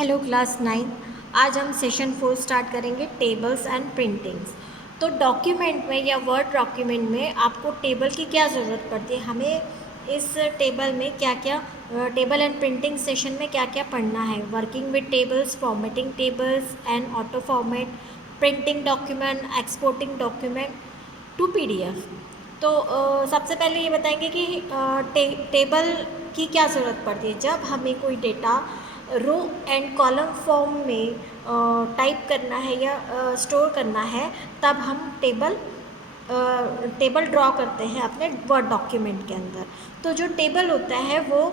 Hello class 9। आज हम session 4 start करेंगे टेबल्स एंड प्रिंटिंग्स। तो डॉक्यूमेंट में या वर्ड डॉक्यूमेंट में आपको टेबल की क्या ज़रूरत पड़ती है, हमें इस टेबल में क्या क्या टेबल एंड प्रिंटिंग सेशन में क्या क्या पढ़ना है। Working with tables, formatting tables and auto format, printing document, exporting document to PDF. तो सबसे पहले ये बताएंगे कि टेबल की क्या ज़रूरत पड़ती है। जब हमें कोई data row and column form में टाइप करना है या स्टोर करना है, तब हम टेबल ड्रॉ करते हैं अपने वर्ड डॉक्यूमेंट के अंदर। तो जो टेबल होता है वो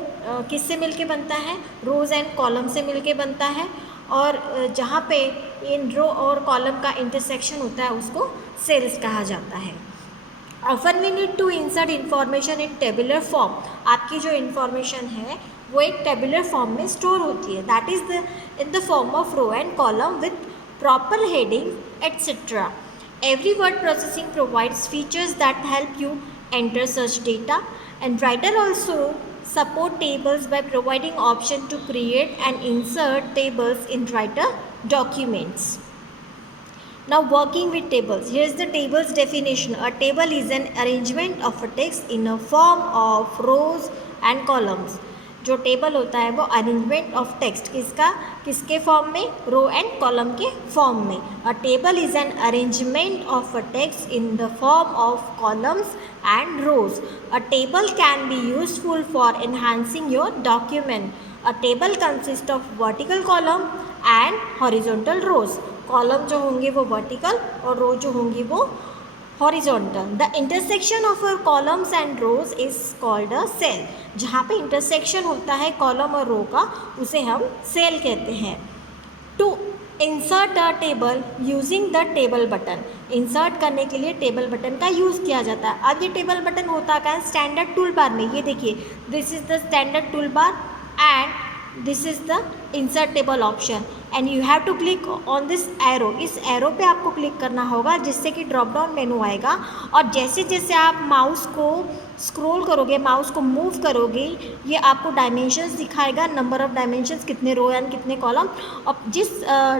किससे मिलके बनता है, रोज़ एंड कॉलम से मिलके बनता है। और जहाँ पे इन रो और कॉलम का इंटरसेक्शन होता है उसको सेल्स कहा जाता है। Often we need to insert information in tabular form. आपकी जो इंफॉर्मेशन है वो एक टेबुलर फॉर्म में स्टोर होती है, that is the in the form of row and column with proper heading etcetera. Every word processing provides features that help you enter such data, and writer also support tables by providing option to create and insert tables in writer documents. Now working with tables, here is the tables definition. A table is an arrangement of a text in a form of rows and columns. जो table होता है वो arrangement of text किसके form में, row and column के form में। A table is an arrangement of a text in the form of columns and rows. A table can be useful for enhancing your document. A table consist of vertical column and horizontal rows. Column जो होंगे वो vertical और row जो होंगी वो horizontal. The intersection of columns and rose is called a cell. जहाँ पे intersection होता है कॉलम और रो का उसे हम सेल कहते हैं। To insert a table using the table button. Insert करने के लिए टेबल बटन का यूज़ किया जाता है। अब ये टेबल बटन होता है स्टैंडर्ड टूल बार में, ये देखिए this is the standard tool bar and this is the insert table option and you have to click on this arrow. इस एरो पे आपको क्लिक करना होगा जिससे कि ड्रॉप डाउन मेनू आएगा, और जैसे जैसे आप माउस को स्क्रॉल करोगे, माउस को मूव करोगे, ये आपको डायमेंशंस दिखाएगा, नंबर ऑफ डायमेंशंस, कितने रो एंड कितने कॉलम। और जिस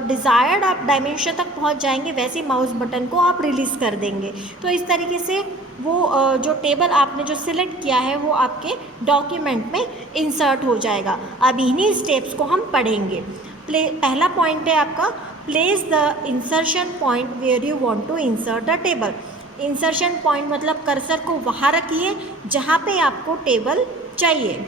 डिज़ायर्ड आप डायमेंशन तक पहुंच जाएंगे वैसे माउस बटन को आप रिलीज़ कर देंगे। तो इस तरीके से वो जो टेबल आपने जो सिलेक्ट किया है वो आपके डॉक्यूमेंट में इंसर्ट हो जाएगा। अब इन्हीं स्टेप्स को हम पढ़ेंगे। पहला पॉइंट है आपका place the insertion point where you want to insert the table. Insertion point मतलब कर्सर को वहाँ रखिए जहाँ पे आपको टेबल चाहिए।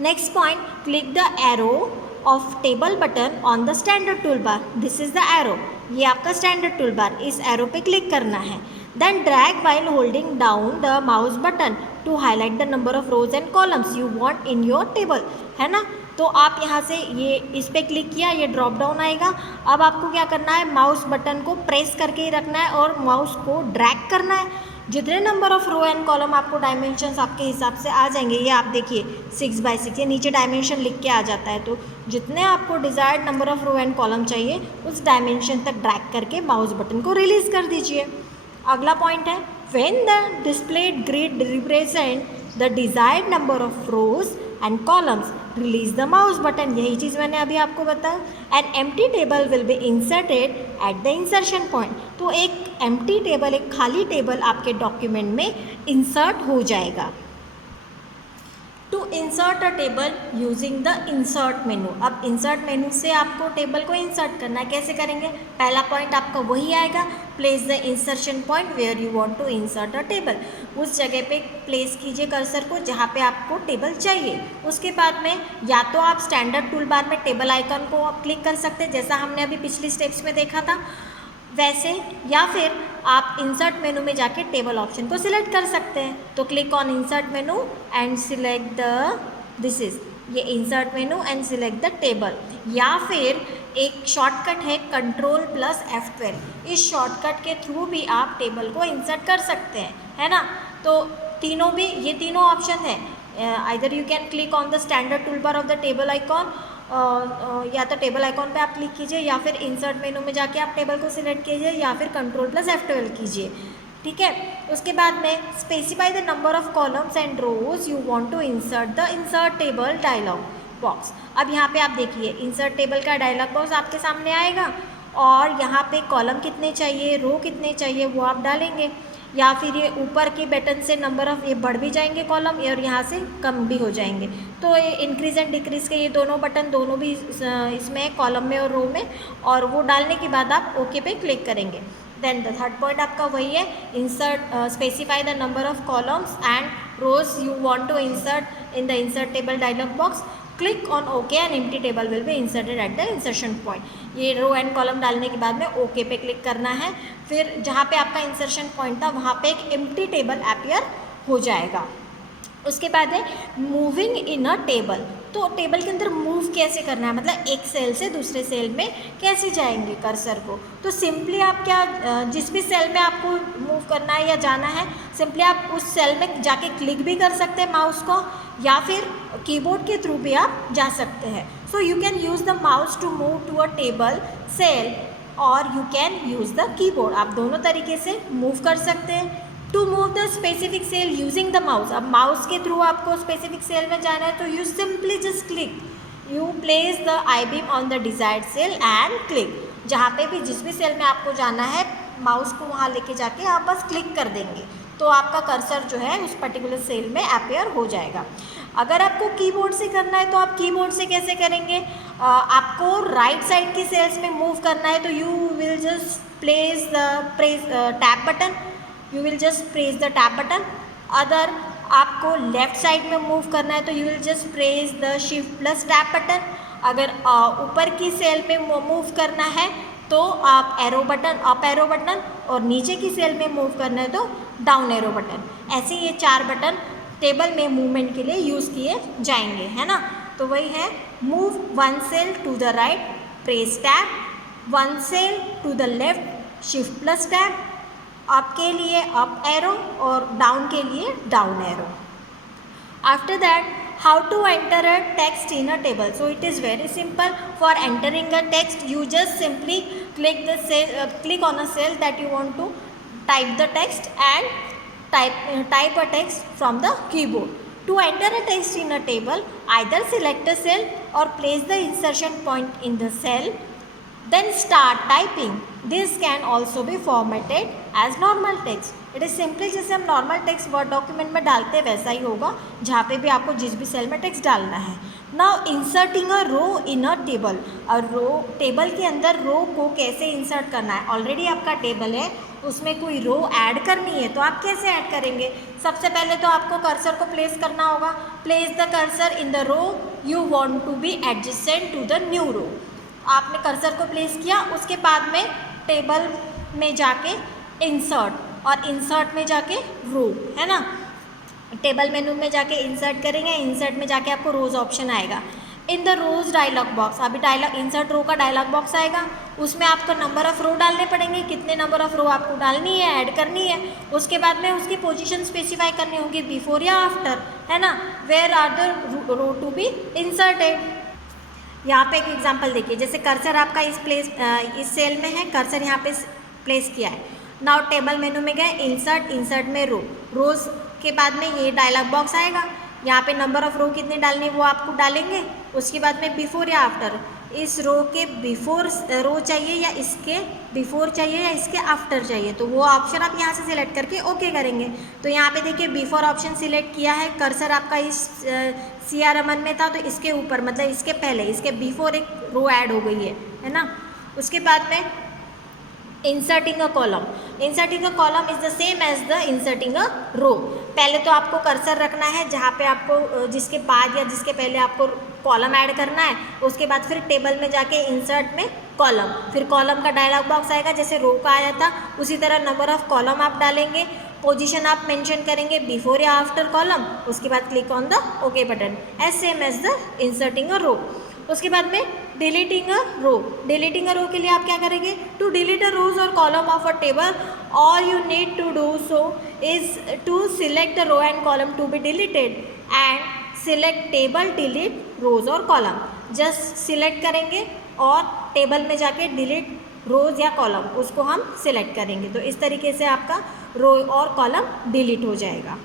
Next point, click the arrow of table button on the standard tool bar. This is the arrow, ये आपका स्टैंडर्ड टूल बार, इस एरो पे क्लिक करना है। Then drag while holding down the mouse button to highlight the number of rows and columns you want in your table, है ना। तो आप यहाँ से ये इस पर क्लिक किया, ये ड्रॉप डाउन आएगा। अब आपको क्या करना है, माउस बटन को प्रेस करके ही रखना है और माउस को ड्रैग करना है। जितने number of row and column आपको डायमेंशंस आपके हिसाब से आ जाएंगे, ये आप देखिए 6x6, ये नीचे डायमेंशन लिख के आ जाता है। तो जितने आपको desired number of row and column चाहिए उस डायमेंशन तक ड्रैग करके माउस बटन को रिलीज़ कर दीजिए। अगला पॉइंट है, when the displayed grid represent the desired number of rows and columns, release the mouse button. यही चीज़ मैंने अभी आपको बताया। An empty table will be inserted at the insertion point. तो एक एम्प्टी टेबल, एक खाली टेबल आपके डॉक्यूमेंट में इंसर्ट हो जाएगा। To insert a table using the insert menu. अब इंसर्ट मेनू से आपको टेबल को इंसर्ट करना है, कैसे करेंगे। पहला पॉइंट आपका वही आएगा, place the insertion point where you want to insert a table. उस जगह पे प्लेस कीजिए कर्सर को जहाँ पे आपको टेबल चाहिए। उसके बाद में या तो आप स्टैंडर्ड टूल बार में टेबल आइकन को आप क्लिक कर सकते हैं जैसा हमने अभी पिछली स्टेप्स में देखा था वैसे, या फिर आप इंसर्ट मेनू में जाके टेबल ऑप्शन को सिलेक्ट कर सकते हैं। तो click on insert menu and select the, this is ये insert menu and select the table. या फिर एक शॉर्टकट है Ctrl+F12, इस शॉर्टकट के थ्रू भी आप टेबल को इंसर्ट कर सकते हैं, है ना। तो तीनों भी, ये तीनों ऑप्शन है। Either you can click on the standard tool bar of the table icon, या तो टेबल आइकॉन पे आप क्लिक कीजिए, या फिर इंसर्ट मेनू में जाके आप टेबल को सिलेक्ट कीजिए, या फिर Ctrl+F12 कीजिए, ठीक है। उसके बाद में specify the number of columns and rows you want to insert the insert table dialog. Box. अब यहाँ पे आप देखिए इंसर्ट टेबल का डायलॉग बॉक्स आपके सामने आएगा और यहाँ पे कॉलम कितने चाहिए, रो कितने चाहिए वो आप डालेंगे, या फिर ये ऊपर के बटन से नंबर ऑफ़ ये बढ़ भी जाएंगे कॉलम और यहाँ से कम भी हो जाएंगे। तो ये इंक्रीज़ एंड डिक्रीज़ के ये दोनों बटन दोनों भी इसमें कॉलम में और रो में, और वो डालने के बाद आप ओके पे क्लिक करेंगे। देन द थर्ड पॉइंट आपका वही है, insert specify the number of columns and rows you want to insert in the insert table dialog box. Click on okay and empty table will be inserted at the insertion point. ये row and column डालने के बाद में okay पे click करना है। फिर जहाँ पे आपका इंसर्शन पॉइंट था वहाँ पे एक एम्प्टी टेबल अपीयर हो जाएगा। उसके बाद है मूविंग इन अ टेबल। तो टेबल के अंदर मूव कैसे करना है, मतलब एक सेल से दूसरे सेल में कैसे जाएंगे कर्सर को। तो सिंपली आप क्या, जिस भी सेल में आपको मूव करना है या जाना है, सिंपली आप उस सेल में जाके क्लिक भी कर सकते हैं माउस को, या फिर कीबोर्ड के थ्रू भी आप जा सकते हैं। So you can use the mouse to move to a table cell और you can use the keyboard. आप दोनों तरीके से मूव कर सकते हैं। To move the specific cell using the mouse, अब माउस के थ्रू आपको स्पेसिफिक सेल में जाना है तो you simply just click, you place the I beam on the desired cell and click. जहाँ पे भी जिस भी सेल में आपको जाना है माउस को वहाँ लेके जाके आप बस क्लिक कर देंगे तो आपका कर्सर जो है उस पर्टिकुलर सेल में अपीयर हो जाएगा। अगर आपको कीबोर्ड से करना है तो आप कीबोर्ड से कैसे करेंगे, आपको राइट साइड की सेल्स में मूव करना है तो you will just press tab button, you will just press the tab button. अगर आपको लेफ्ट साइड में मूव करना है तो you will just press the shift plus tab button. अगर ऊपर की सेल में मूव करना है तो आप arrow button, up arrow button, और नीचे की सेल में मूव करना है तो डाउन एरो बटन। ऐसे ये 4 बटन टेबल में मूवमेंट के लिए यूज़ किए जाएंगे, है ना। तो वही है, move one cell to the right press tab, one cell to the left shift plus tab, up के लिए अप एरो और डाउन के लिए down arrow. After that, how to enter a text in a table? So it is very simple. For entering a text, you just simply click the cell, click on a cell that you want to type the text and type a text from the keyboard. To enter a text in a table, either select a cell or place the insertion point in the cell, then start typing. This can also be formatted as normal text. It is simply जैसे हम normal text word document में डालते हैं वैसा ही होगा, जहाँ पे भी आपको जिस भी सेल में टेक्स्ट डालना है। Now inserting a row in a table, और रो टेबल के अंदर रो को कैसे इंसर्ट करना है। ऑलरेडी आपका टेबल है, उसमें कोई रो ऐड करनी है तो आप कैसे ऐड करेंगे। सबसे पहले तो आपको कर्सर को प्लेस करना होगा। Place the cursor in the row you want to be adjacent to the new row. आपने कर्सर को प्लेस किया, उसके बाद में टेबल में जाके इंसर्ट, और इंसर्ट में जाके रो, है ना। टेबल मेनू में जाके इंसर्ट करेंगे, इंसर्ट में जाके आपको रोज ऑप्शन आएगा। In the rows dialog box, अभी डायलॉग इंसर्ट रो का डायलॉग बॉक्स आएगा, उसमें आपको नंबर ऑफ रो डालने पड़ेंगे, कितने नंबर ऑफ रो आपको डालनी है, ऐड करनी है। उसके बाद में उसकी पोजीशन स्पेसिफाई करनी होगी, बिफोर या आफ्टर, है ना। Where are the row to be inserted. यहाँ पे एक एग्जांपल देखिए, जैसे कर्सर आपका इस सेल में है, कर्सर यहाँ पे प्लेस किया है। नाउ टेबल मेनू में गए, इंसर्ट, इंसर्ट में रो, रोज के बाद में ये डायलॉग बॉक्स आएगा। यहाँ पे नंबर ऑफ रो कितने डालने वो आपको डालेंगे। उसके बाद में बिफोर या आफ्टर, इस रो के बिफोर रो चाहिए या इसके बिफोर चाहिए या इसके आफ्टर चाहिए, तो वो ऑप्शन आप यहाँ से सिलेक्ट करके ओके करेंगे। तो यहाँ पे देखिए बिफोर ऑप्शन सिलेक्ट किया है, कर्सर आपका इस CR में था तो इसके ऊपर, मतलब इसके पहले, इसके बिफोर एक रो ऐड हो गई है ना। उसके बाद में inserting a column, inserting a column is the same as the inserting a row. पहले तो आपको कर्सर रखना है जहाँ पे आपको जिसके बाद या जिसके पहले आपको कॉलम ऐड करना है। उसके बाद फिर टेबल में जाके इंसर्ट में कॉलम, फिर कॉलम का डायलॉग बॉक्स आएगा, जैसे रो का आया था उसी तरह नंबर ऑफ कॉलम आप डालेंगे, पोजीशन आप मेंशन करेंगे बिफोर या आफ्टर कॉलम, उसके बाद click on the okay button, as same as the inserting a row. उसके बाद में डिलीटिंग अ रो, डिलीटिंग अ रो के लिए आप क्या करेंगे, टू डिलीट अ रोज और column of a table all you need to do so is to select the row and column to be deleted and select table delete rows और column. Just select करेंगे और table में जाके delete रोज या column उसको हम select करेंगे, तो इस तरीके से आपका रो और कॉलम डिलीट हो जाएगा।